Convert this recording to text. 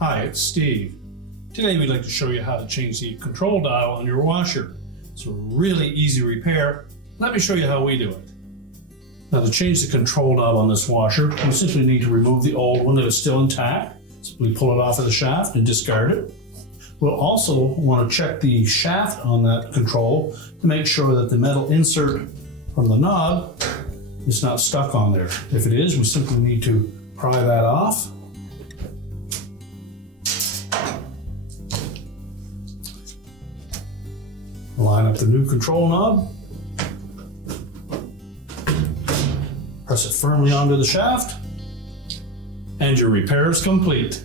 Hi, it's Steve. Today we'd like to show you how to change the control dial on your washer. It's a really easy repair. Let me show you how we do it. Now, to change the control dial on this washer, you simply need to remove the old one that is still intact. Simply pull it off of the shaft and discard it. We'll also want to check the shaft on that control to make sure that the metal insert from the knob is not stuck on there. If it is, we simply need to pry that off. Line up the new control knob. Press it firmly onto the shaft, and your repair is complete.